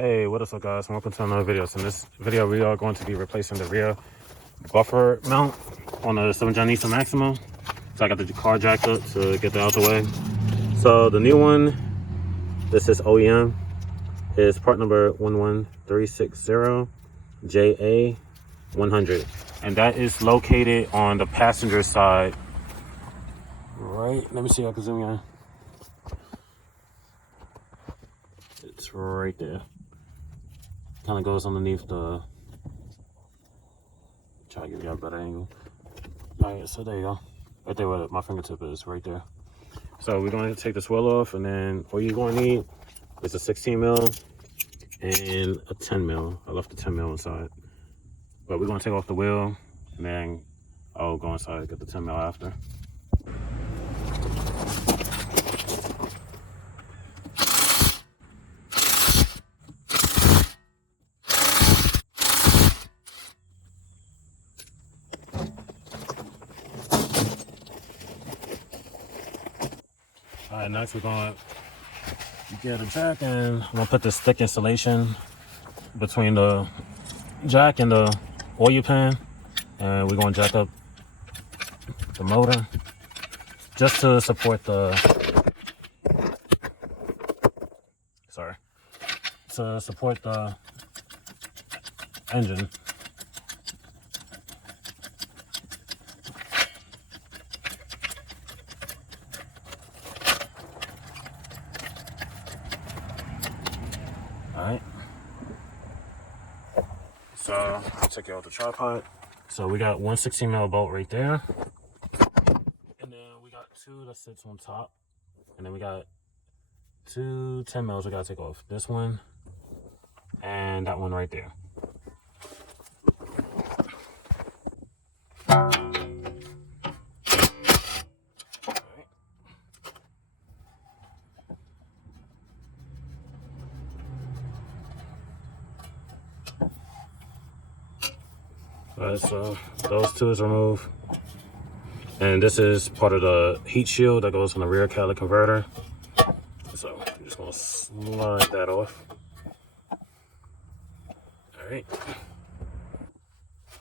Hey, what is up guys? Welcome to another video. So in this video we are going to be replacing the rear buffer mount on the 7-gen Nissan Maxima. So I got the car jacked up to get that out the way. So the new one, this is OEM, is part number 11360JA100, and that is located on the passenger side. Right, let me see if I can zoom in. It's right there. Kind of goes underneath the, try to give you a better angle. All right, so there you go. Right there where my fingertip is, right there. So we're going to take this wheel off, and then all you're going to need is a 16 mil and a 10 mil. I left the 10 mil inside. But we're going to take off the wheel, and then I'll go inside and get the 10 mil after. All right, next we're going to get a jack, and I'm going to put this thick insulation between the jack and the oil pan, and we're going to jack up the motor just to support the, to support the engine. Alright, so I'll take it out the tripod. So we got one 16 mil bolt right there, and then we got two that sits on top, and then we got two 10 mils we gotta take off. This one and that one right there. Alright, so those two is removed, and this is part of the heat shield that goes on the rear catalytic converter. So I'm just gonna slide that off. Alright,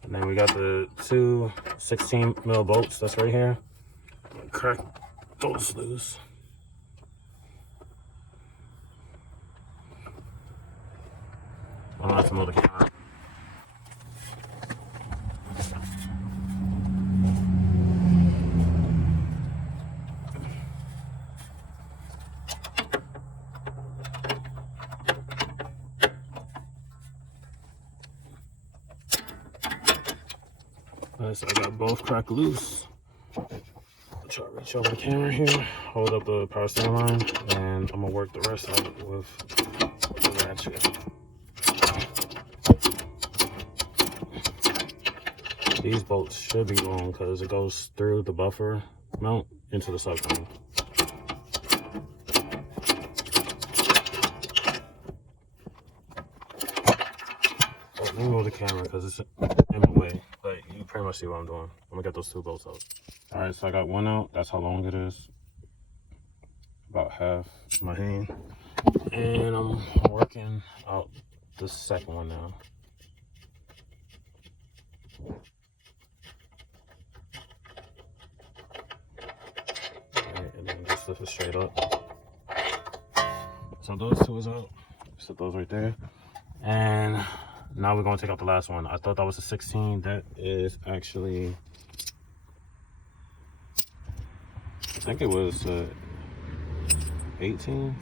and then we got the two 16 mil bolts that's right here. I'm gonna crack those loose. I'm gonna have to move the camera. Alright, so I got both cracked loose. I'll try to reach over the camera here, hold up the power steering line, and I'm gonna work the rest out with the ratchet. These bolts should be long because it goes through the buffer mount into the subframe. Oh, let me move the camera because it's in my way, but you pretty much see what I'm doing. I'm gonna get those two bolts out. All right, so I got one out. That's how long it is. About half my hand. And I'm working out the second one now. And then just lift it straight up. So those two is out. Set those right there. And now we're going to take out the last one. I thought that was a 16. That is actually, I think it was 18.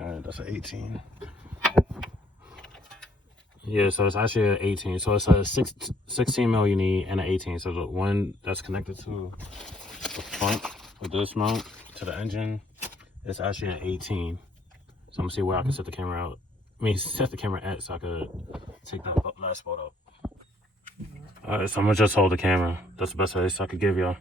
All right, that's an 18. Yeah, so it's actually an 18. So it's a 16 mil you need and an 18. So the one that's connected to the front of this mount to the engine is actually an 18. So I'm gonna see where I can set the camera out. I mean, set the camera at so I could take that last bolt out. All right, so I'm gonna just hold the camera. That's the best way I could give y'all.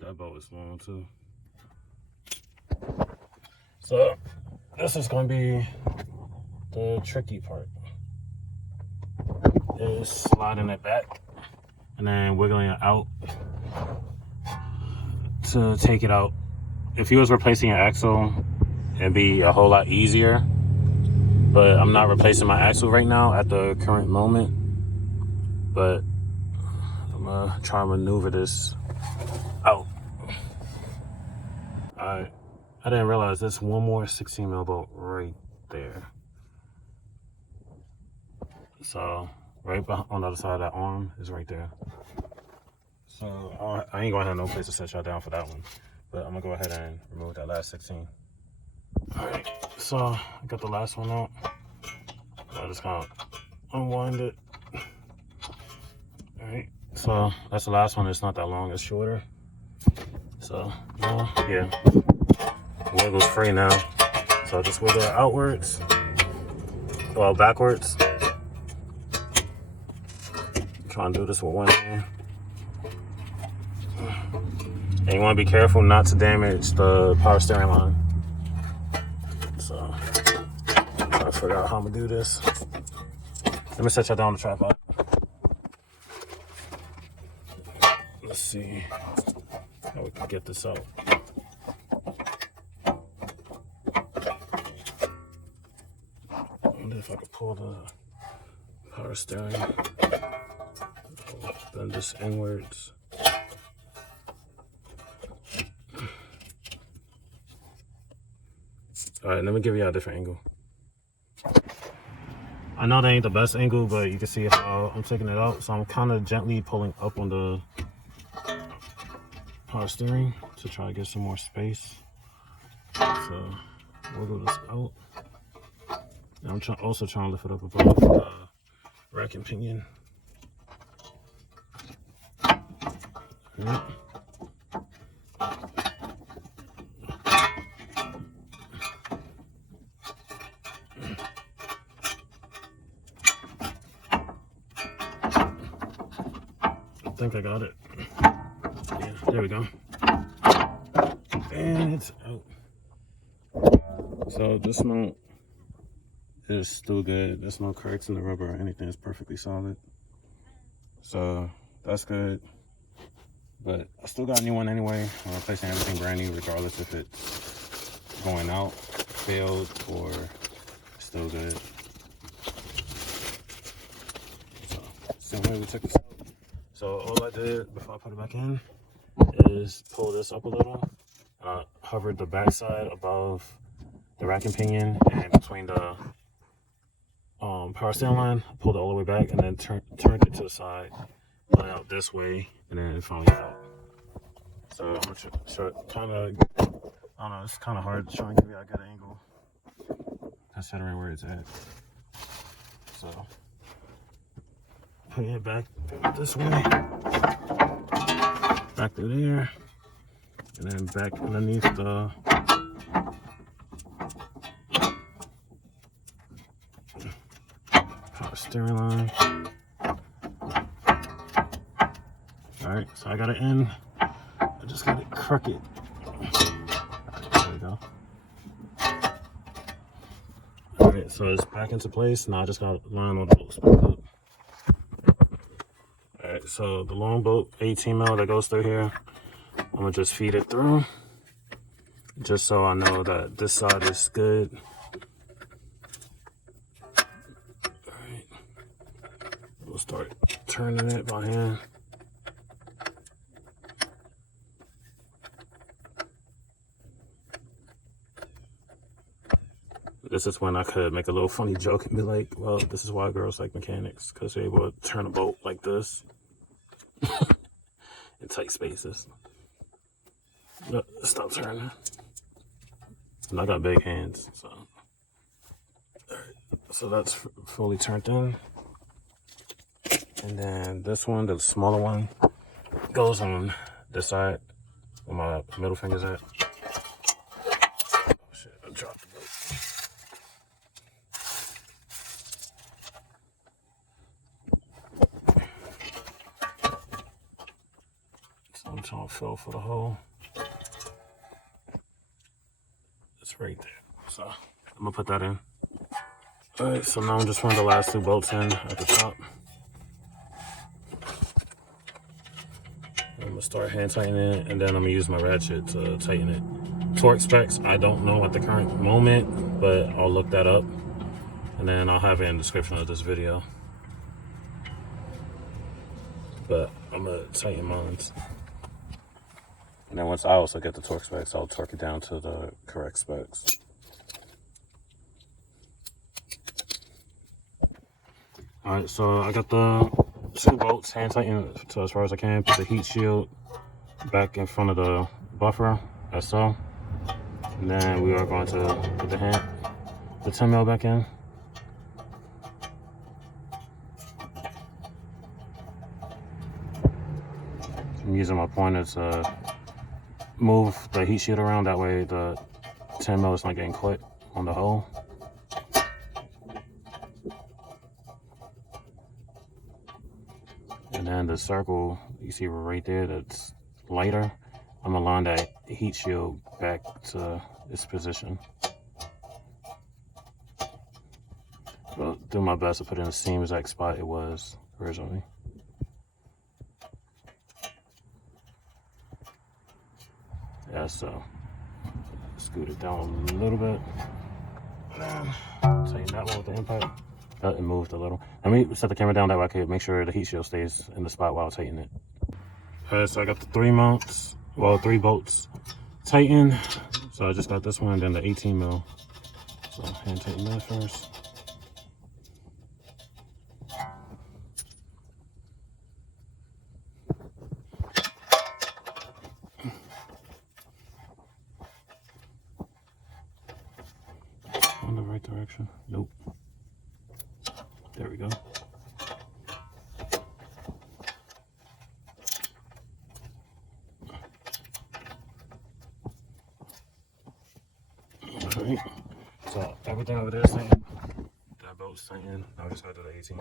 That bolt is long too. So this is gonna be the tricky part. is sliding it back and then wiggling it out to take it out. If you was replacing an axle, it'd be a whole lot easier, but I'm not replacing my axle right now at the current moment. But I'm gonna try to maneuver this out. Alright, I didn't realize there's one more 16 mil bolt right there. So right on the other side of that arm is right there. So I ain't gonna have no place to set y'all down for that one, but I'm gonna go ahead and remove that last 16. Alright, so I got the last one out. I just gonna unwind it. Alright, so that's the last one. It's not that long, it's shorter. So yeah, wiggle's free now. So just wiggle it outwards, well, backwards. Trying to do this with one hand. And you want to be careful not to damage the power steering line. So I'm trying to figure out how I'm gonna do this. Let me set y'all down on the tripod. Let's see how we can get this out. I wonder if I could pull the power steering. Bend this inwards. Alright, let me give you a different angle. I know that ain't the best angle, but you can see how I'm taking it out. So I'm kind of gently pulling up on the power steering to try to get some more space. So wiggle this out. And I'm also trying to lift it up above the rack and pinion. Right. I think I got it. Yeah, there we go. And it's out. So this mount is still good. There's no cracks in the rubber or anything. It's perfectly solid. So that's good. But I still got a new one anyway. I'm replacing everything brand new regardless if it's going out, failed, or still good. So same way we took this out. So all I did before I put it back in is pull this up a little. I hovered the backside above the rack and pinion and between the power steering line, pulled it all the way back, and then turned it to the side, put it out this way, and then it finally fell. So I'm gonna try kind of, I don't know, it's kind of hard to try and give you a good angle considering where it's at. So putting it back this way, back through there, and then back underneath the power steering line. Alright, so I got it in. I just got it crooked. There we go. Alright, so it's back into place. Now I just got to line all the bolts back up. Alright, so the long bolt, 18 mil that goes through here, I'm going to just feed it through. Just so I know that this side is good. Alright. We'll start turning it by hand. This is when I could make a little funny joke and be like, well, this is why girls like mechanics, because they're able to turn a bolt like this in tight spaces. But stop turning. And I got big hands, so. Alright, so that's fully turned in. And then this one, the smaller one, goes on this side where my middle finger's at. Oh shit, I dropped the bolt. So I'm trying to fill for the hole. It's right there. So I'm gonna put that in. Alright, so now I'm just running the last two bolts in at the top. gonna start hand tightening it, and then I'm gonna use my ratchet to tighten it. Torque specs, I don't know at the current moment, but I'll look that up, and then I'll have it in the description of this video. But I'm gonna tighten mine. And then once I also get the torque specs, I'll torque it down to the correct specs. All right, so I got the 2 bolts hand tightened to as far as I can. Put the heat shield back in front of the buffer, as so. And then we are going to put the 10 mil back in. I'm using my pointer to move the heat shield around, that way the 10 mil is not getting caught on the hole. And then the circle you see right there that's lighter, I'm gonna line that heat shield back to its position. I'll do my best to put it in the same exact spot it was originally. Yeah, so scoot it down a little bit. Tighten that one with the impact. It moved a little. Let me set the camera down that way I can make sure the heat shield stays in the spot while I tighten it. Alright, so I got the 3 mounts, well, 3 bolts tightened. So I just got this one and then the 18 mil. So hand tighten that first. On the right direction. Nope. There we go. Alright. So everything over there is tightened. That bolt's tightened. Now we just got to the 18.